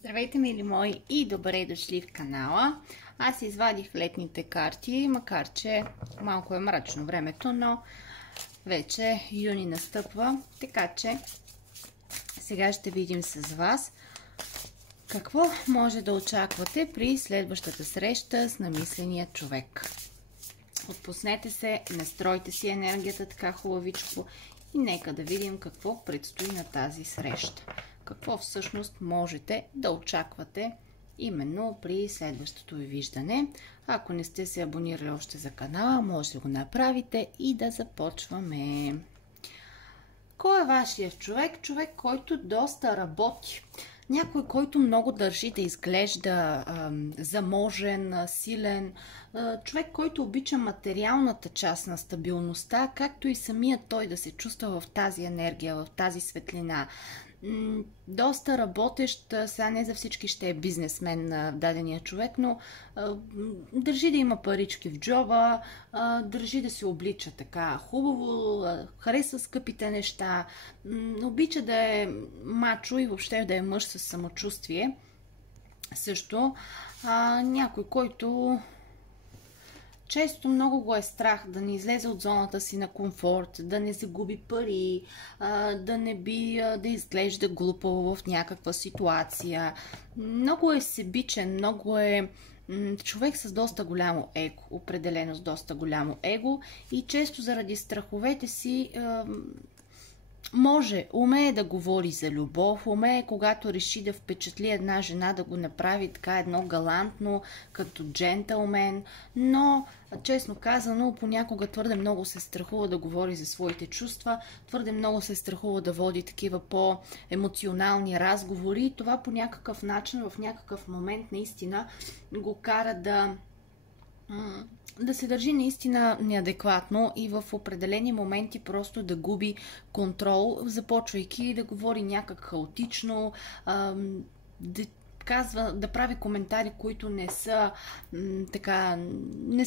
Здравейте, мили мои, и добре дошли в канала. Аз извадих летните карти, макар че малко е мрачно времето, но вече юни настъпва, така че сега ще видим с вас какво може да очаквате при следващата среща с намисления човек. Отпуснете се, настройте си енергията така хубавичко и нека да видим какво предстои на тази среща. Какво всъщност можете да очаквате именно при следващото ви виждане. Ако не сте се абонирали още за канала, може да го направите и да започваме. Кой е вашият човек? Човек, който доста работи. Някой, който много държи да изглежда заможен, силен. Човек, който обича материалната част на стабилността, както и самият той да се чувства в тази енергия, в тази светлина. Доста работещ, сега не за всички ще е бизнесмен на дадения човек, но държи да има парички в джоба, държи да се облича така хубаво, харесва скъпите неща, обича да е мачо и въобще да е мъж с самочувствие. Също някой, който често много го е страх да не излезе от зоната си на комфорт, да не загуби пари, да изглежда глупаво в някаква ситуация. Много е себичен, много е човек с доста голямо его, определено с доста голямо его и често заради страховете си умее да говори за любов, умее когато реши да впечатли една жена да го направи така едно галантно, като джентълмен, но честно казано понякога твърде много се страхува да говори за своите чувства, твърде много се страхува да води такива по-емоционални разговори и това по някакъв начин, в някакъв момент наистина го кара да се държи наистина неадекватно и в определени моменти просто да губи контрол, започвайки да говори някак хаотично, да прави коментари, които не са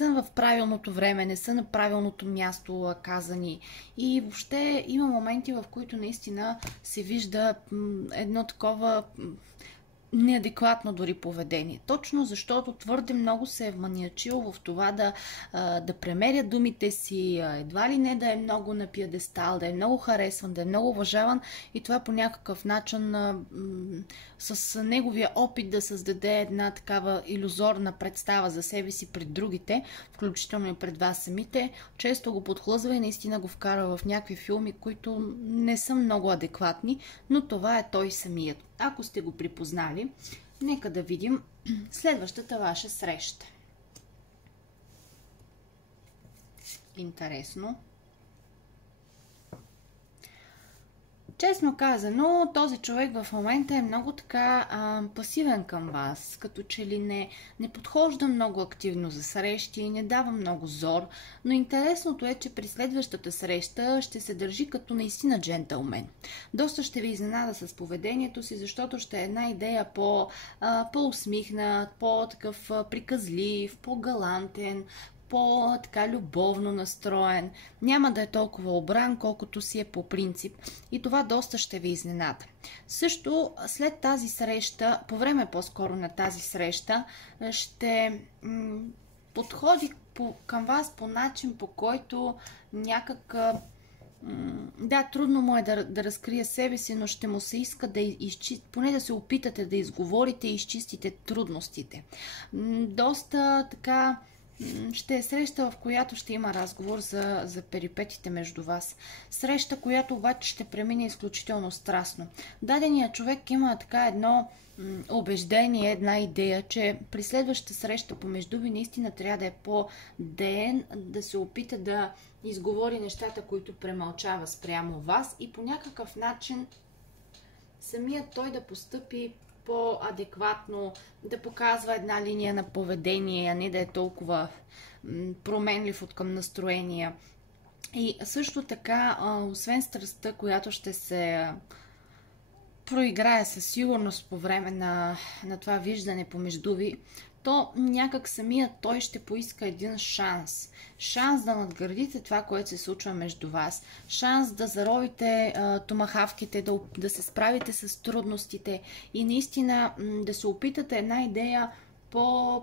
в правилното време, не са на правилното място казани. И въобще има моменти, в които наистина се вижда едно такова неадекватно дори поведение. Точно защото твърде много се е вманиачил в това да премеря думите си, едва ли не да е много на пиедестал, да е много харесван, да е много уважаван и това по някакъв начин с неговия опит да създаде една такава илюзорна представа за себе си пред другите, включително и пред вас самите, често го подхлъзва и наистина го вкара в някакви филми, които не са много адекватни, но това е той самият. Ако сте го припознали, нека да видим следващата ваша среща. Интересно. Честно казано, този човек в момента е много така пасивен към вас, като че ли не подхожда много активно за срещи, не дава много зор, но интересното е, че при следващата среща ще се държи като наистина джентълмен. Доста ще ви изненада с поведението си, защото ще е една идея по-усмихнат, по-такъв приказлив, по-галантен, по-така любовно настроен. Няма да е толкова обран, колкото си е по принцип. И това доста ще ви изненада. Също след тази среща, по време по-скоро на тази среща, ще подходи към вас по начин, по който някак трудно му е да разкрие себе си, но ще му се иска поне да се опитате да изговорите и изчистите трудностите. Доста така ще е среща, в която ще има разговор за перипетите между вас. Среща, която обаче ще премине изключително страстно. Даденият човек има така едно убеждение, една идея, че при следващата среща помежду ви наистина трябва да е по-деен, да се опита да изговори нещата, които премълчава спрямо вас и по някакъв начин самият той да постъпи по-адекватно, да показва една линия на поведение, а не да е толкова променлив от към настроения. И също така, освен страстта, която ще се проиграе със сигурност по време на това виждане помежду ви, то някак самият той ще поиска един шанс. Шанс да надградите това, което се случва между вас. Шанс да заровите томахавките, да се справите с трудностите и наистина да се опитате една идея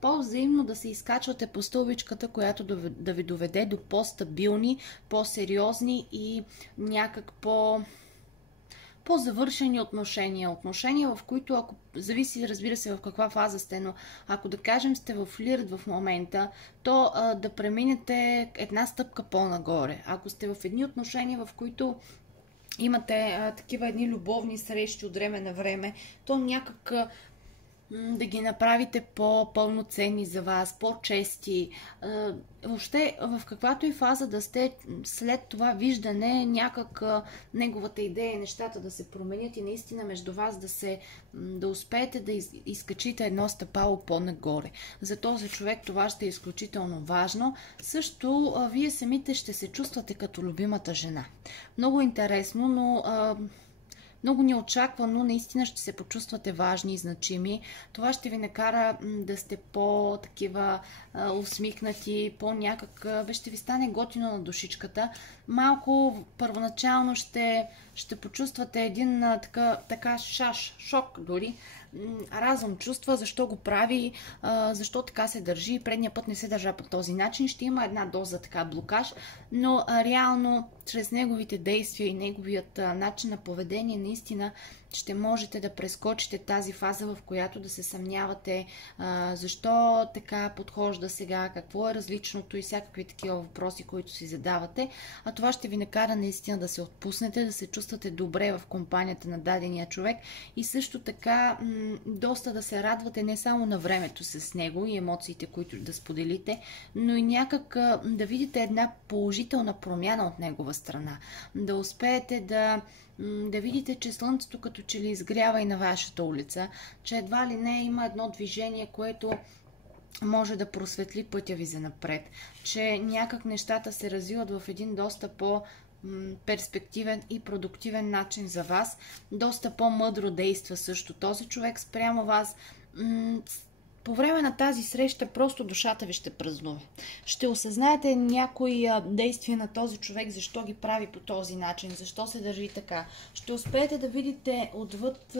по-взаимно да се изкачвате по стълбичката, която да ви доведе до по-стабилни, по-сериозни и някак по-завършени отношения. Отношения, в които, ако зависи, разбира се, в каква фаза сте, но ако да кажем сте в флирт в момента, то да преминете една стъпка по-нагоре. Ако сте в едни отношения, в които имате такива едни любовни срещи от време на време, то някак да ги направите по-пълноценни за вас, по-чести. Въобще, в каквато и фаза да сте след това виждане, някак неговата идея и нещата да се променят и наистина между вас да успеете да изкачите едно стъпало по-нагоре. За този човек това ще е изключително важно. Също вие самите ще се чувствате като любимата жена. Много интересно, но много неочаквано, наистина ще се почувствате важни и значими. Това ще ви накара да сте по-такива усмихнати, по-някак, ще ви стане готино на душичката. Малко първоначално ще почувствате един така шок дори. Разум чувства защо го прави, защо така се държи. Предния път не се държа по този начин. Ще има една доза така блокаж, но реално чрез неговите действия и неговият начин на поведение наистина ще можете да прескочите тази фаза, в която да се съмнявате защо така подхожда сега, какво е различното и всякакви такива въпроси, които си задавате. А това ще ви накара наистина да се отпуснете, да се чувствате добре в компанията на дадения човек и също така доста да се радвате не само на времето с него и емоциите, които да споделите, но и някак да видите една положителна промяна от негова страна. Да успеете да видите, че слънцето като че ли изгрява и на вашата улица, че едва ли не има едно движение, което може да просветли пътя ви за напред, че някак нещата се развиват в един доста перспективен и продуктивен начин за вас, доста по-мъдро действа също този човек спрямо вас. По време на тази среща просто душата ви ще празнува. Ще осъзнаете някои действия на този човек, защо ги прави по този начин, защо се държи така. Ще успеете да видите отвъд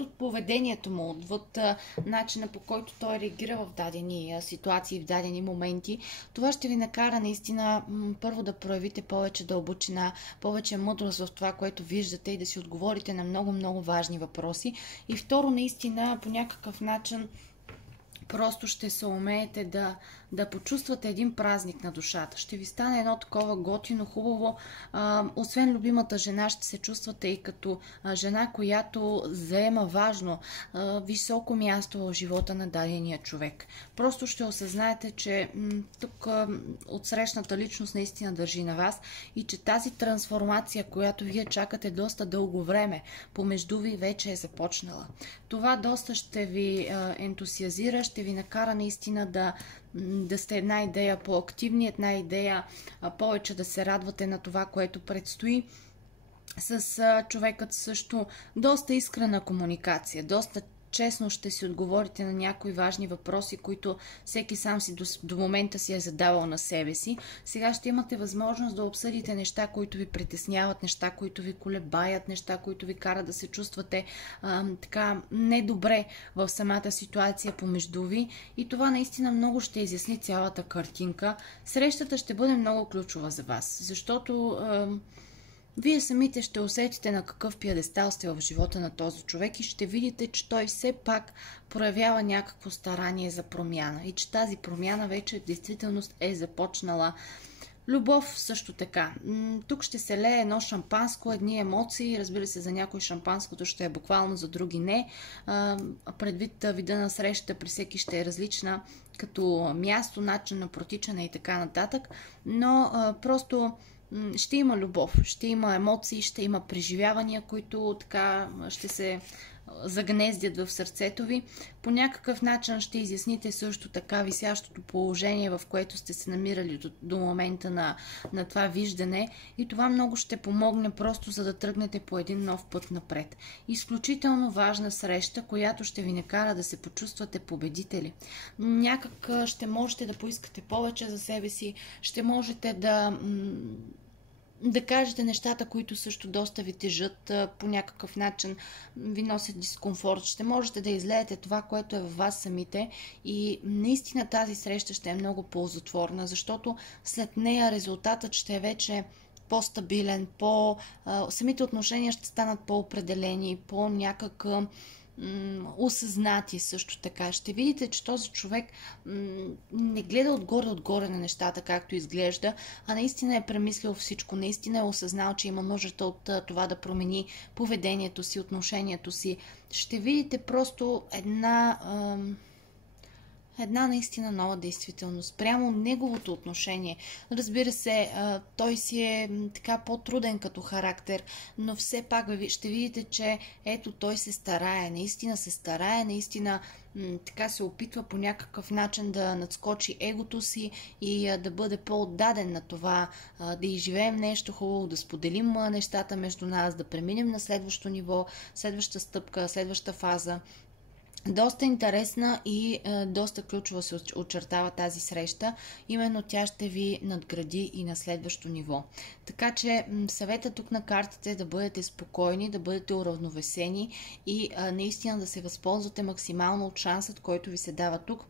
от поведението му, отвъд начина, по който той реагира в дадени ситуации, в дадени моменти. Това ще ви накара наистина първо да проявите повече дълбочина, повече мъдрост в това, което виждате и да си отговорите на много важни въпроси. И второ, наистина по някакъв начин просто ще се умеете да почувствате един празник на душата. Ще ви стане едно такова готино, хубаво. Освен любимата жена, ще се чувствате и като жена, която заема важно, високо място в живота на дадения човек. Просто ще осъзнаете, че тук отсрещната личност наистина държи на вас и че тази трансформация, която вие чакате доста дълго време, помежду ви вече е започнала. Това доста ще ви ентусиазира, ще ви накара наистина да сте една идея по-активни, една идея повече да се радвате на това, което предстои. С човекът също доста искрена комуникация, доста честно ще си отговорите на някои важни въпроси, които всеки сам си до момента си е задавал на себе си. Сега ще имате възможност да обсъдите неща, които ви притесняват, неща, които ви колебаят, неща, които ви карат да се чувствате така недобре в самата ситуация помежду ви. И това наистина много ще изясни цялата картинка. Срещата ще бъде много ключова за вас, защото вие самите ще усетите на какъв пиедестал сте в живота на този човек и ще видите, че той все пак проявява някакво старание за промяна и че тази промяна вече в действителност е започнала. Любов също така. Тук ще се лее едно шампанско, едни емоции. Разбира се, за някой шампанското ще е буквално, за други не. Предвид вида на среща при всеки ще е различна като място, начин на протичане и така нататък. Но просто ще има любов, ще има емоции, ще има преживявания, които така ще се загнездят в сърцето ви. По някакъв начин ще изясните също така висящото положение, в което сте се намирали до момента на това виждане, и това много ще помогне просто за да тръгнете по един нов път напред. Изключително важна среща, която ще ви накара да се почувствате победители. Някак ще можете да поискате повече за себе си, ще можете да кажете нещата, които също доста ви тежат, по някакъв начин ви носят дискомфорт. Ще можете да излеете това, което е във вас самите, и наистина тази среща ще е много ползотворна, защото след нея резултатът ще е вече по-стабилен, самите отношения ще станат по-определени, по-някак осъзнати също така. Ще видите, че този човек не гледа отгоре на нещата, както изглежда, а наистина е премислил всичко, наистина е осъзнал, че има нужда от това да промени поведението си, отношението си. Ще видите просто една наистина нова действителност, прямо неговото отношение. Разбира се, той си е така по-труден като характер, но все пак ще видите, че ето той се старае, наистина така се опитва по някакъв начин да надскочи егото си и да бъде по-отдаден на това, да изживеем нещо хубаво, да споделим нещата между нас, да преминем на следващо ниво, следваща стъпка, следваща фаза. Доста интересна и доста ключова се очертава тази среща. Именно тя ще ви надгради и на следващо ниво. Така че съвета тук на картите е да бъдете спокойни, да бъдете уравновесени и наистина да се възползвате максимално от шансът, който ви се дава тук,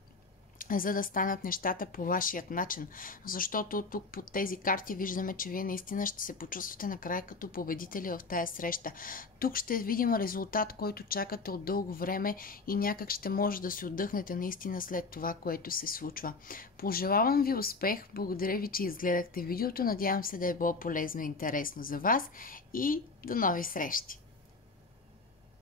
за да станат нещата по вашият начин. Защото тук под тези карти виждаме, че вие наистина ще се почувствате накрая като победители в тая среща. Тук ще видим резултат, който чакате от дълго време и някак ще може да се отдъхнете наистина след това, което се случва. Пожелавам ви успех, благодаря ви, че изгледахте видеото, надявам се да е било полезно и интересно за вас и до нови срещи!